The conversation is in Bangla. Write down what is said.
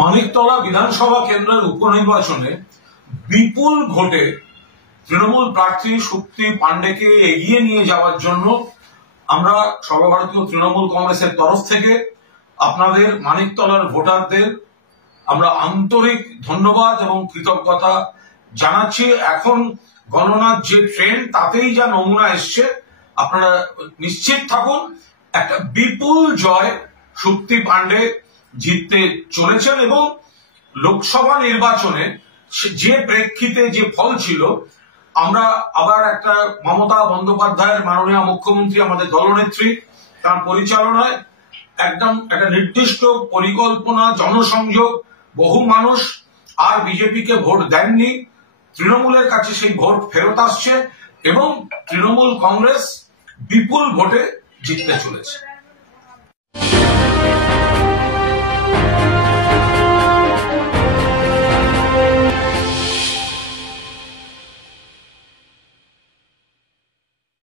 মানিকতলা বিধানসভা কেন্দ্রের উপনির্বাচনে বিপুল ভোটে তৃণমূল প্রার্থী শক্তি পাণ্ডেকে এগিয়ে নিয়ে যাওয়ার জন্য আমরা সর্বভারতীয় তৃণমূল কংগ্রেসের তরফ থেকে আপনাদের মানিকতলার ভোটারদের আমরা আন্তরিক ধন্যবাদ এবং কৃতজ্ঞতা জানাচ্ছি। এখন গণনার যে ট্রেন্ড তাতেই যা নমুনা এসছে, আপনারা নিশ্চিত থাকুন একটা বিপুল জয় শক্তি পাণ্ডে জিততে চলেছেন। এবং লোকসভা নির্বাচনে যে প্রেক্ষিতে যে ফল ছিল, আমরা আবার একটা মমতা বন্দ্যোপাধ্যায়ের মাননীয় মুখ্যমন্ত্রী, আমাদের দলনেত্রী, তার পরিচালনায় একদম একটা নির্দিষ্ট পরিকল্পনা, জনসংযোগ, বহু মানুষ আর বিজেপিকে ভোট দেননি, তৃণমূলের কাছে সেই ভোট ফেরত আসছে এবং তৃণমূল কংগ্রেস বিপুল ভোটে জিততে চলেছে।